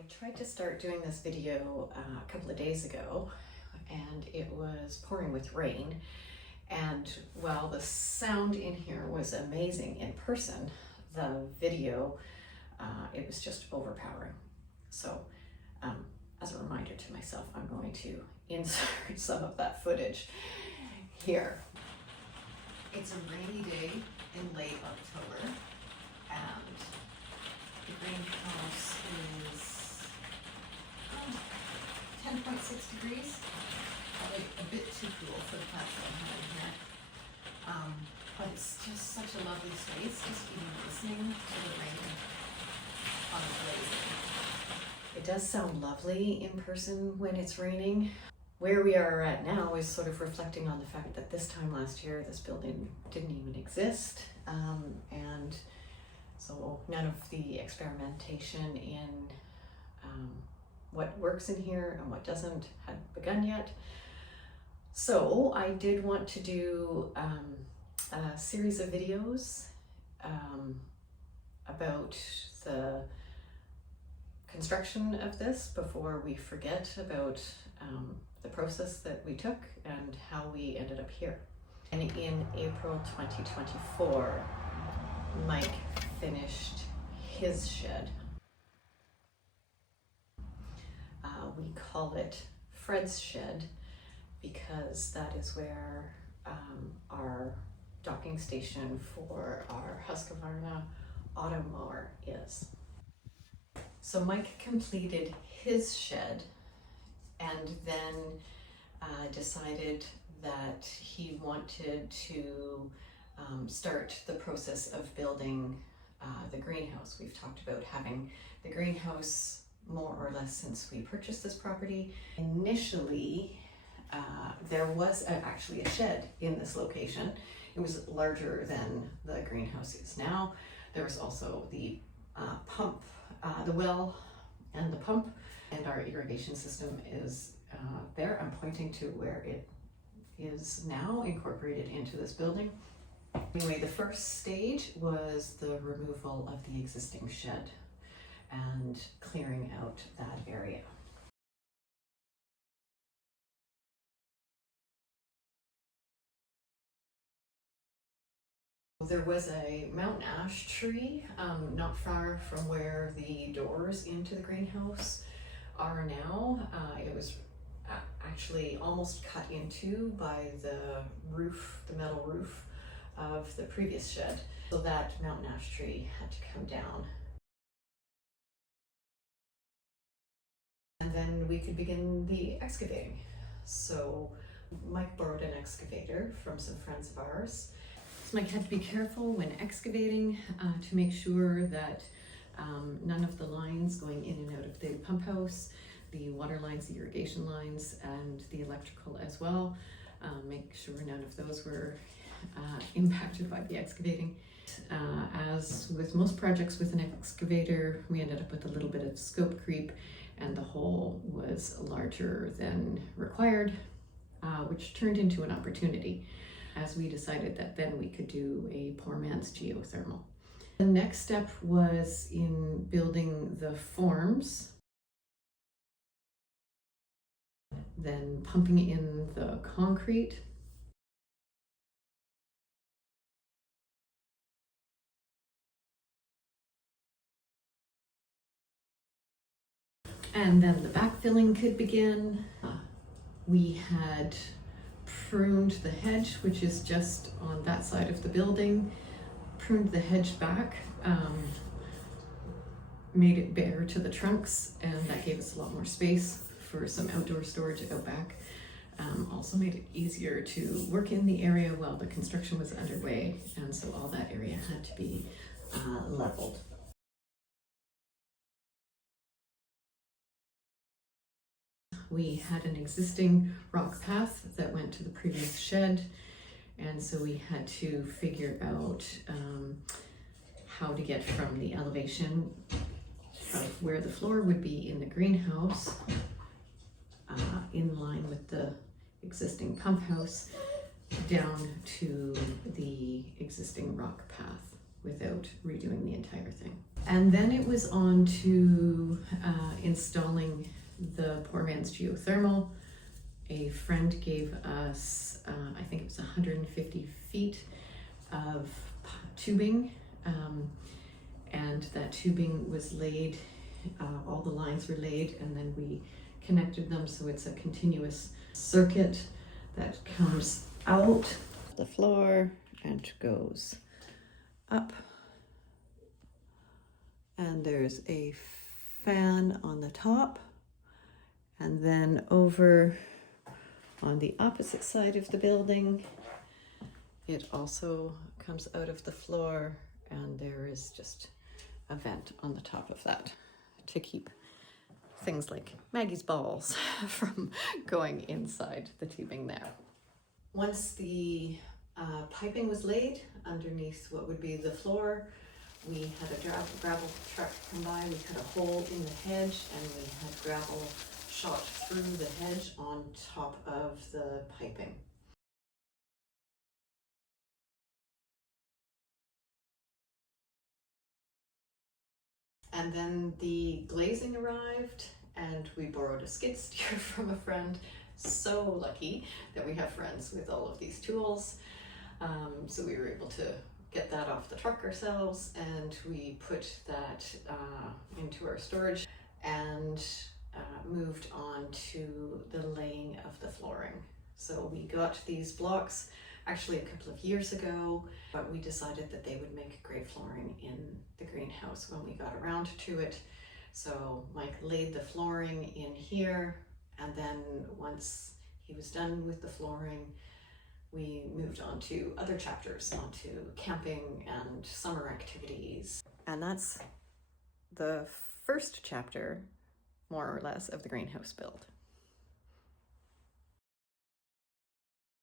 I tried to start doing this video a couple of days ago, and it was pouring with rain, and while the sound in here was amazing in person, the video it was just overpowering. So as a reminder to myself, I'm going to insert some of that footage here. It's a rainy day in late October, and the greenhouse is 10.6 degrees, probably a bit too cool for the plants that I have in here. But it's just such a lovely space, just even listening to the rain on the glazing. It does sound lovely in person when it's raining. Where we are at now is sort of reflecting on the fact that this time last year this building didn't even exist, and so none of the experimentation in what works in here and what doesn't had begun yet. So I did want to do a series of videos about the construction of this before we forget about the process that we took and how we ended up here. And in April 2024, Mike finished his shed. We call it Fred's shed because that is where our docking station for our Husqvarna automower is. So Mike completed his shed and then decided that he wanted to start the process of building the greenhouse. We've talked about having the greenhouse more or less since we purchased this property. Initially, there was actually a shed in this location. It was larger than the greenhouse is now. There was also the pump, the well and the pump, and our irrigation system is there. I'm pointing to where it is now incorporated into this building. Anyway, the first stage was the removal of the existing shed and clearing out that area. There was a mountain ash tree not far from where the doors into the greenhouse are now. It was actually almost cut into by the roof, the metal roof of the previous shed. So that mountain ash tree had to come down. And then we could begin the excavating. So Mike borrowed an excavator from some friends of ours. So Mike had to be careful when excavating to make sure that none of the lines going in and out of the pump house, the water lines, the irrigation lines, and the electrical as well, make sure none of those were impacted by the excavating. As with most projects with an excavator, we ended up with a little bit of scope creep, and the hole was larger than required, which turned into an opportunity as we decided that then we could do a poor man's geothermal. The next step was in building the forms, then pumping in the concrete, and then the backfilling could begin. We had pruned the hedge, which is just on that side of the building, pruned the hedge back, made it bare to the trunks, and that gave us a lot more space for some outdoor storage out back. Also made it easier to work in the area while the construction was underway, and so all that area had to be leveled. We had an existing rock path that went to the previous shed, and so we had to figure out how to get from the elevation of where the floor would be in the greenhouse in line with the existing pump house down to the existing rock path. without redoing the entire thing. And then it was on to installing the poor man's geothermal. A friend gave us, I think it was 150 feet of tubing, and that tubing was laid, all the lines were laid, and then we connected them so it's a continuous circuit that comes out the floor and goes up. And there's a fan on the top, and then over on the opposite side of the building, it also comes out of the floor, and there is just a vent on the top of that to keep things like Maggie's balls from going inside the tubing there. Once the piping was laid underneath what would be the floor, we had a gravel truck come by. We cut a hole in the hedge, and we had gravel shot through the hedge on top of the piping. And then the glazing arrived, and we borrowed a skid steer from a friend. So lucky that we have friends with all of these tools. So we were able to get that off the truck ourselves, and we put that into our storage and moved on to the laying of the flooring. So we got these blocks actually a couple of years ago, but we decided that they would make great flooring in the greenhouse when we got around to it. So Mike laid the flooring in here, and then once he was done with the flooring, we moved on to other chapters, onto camping and summer activities. And that's the first chapter, more or less, of the greenhouse build.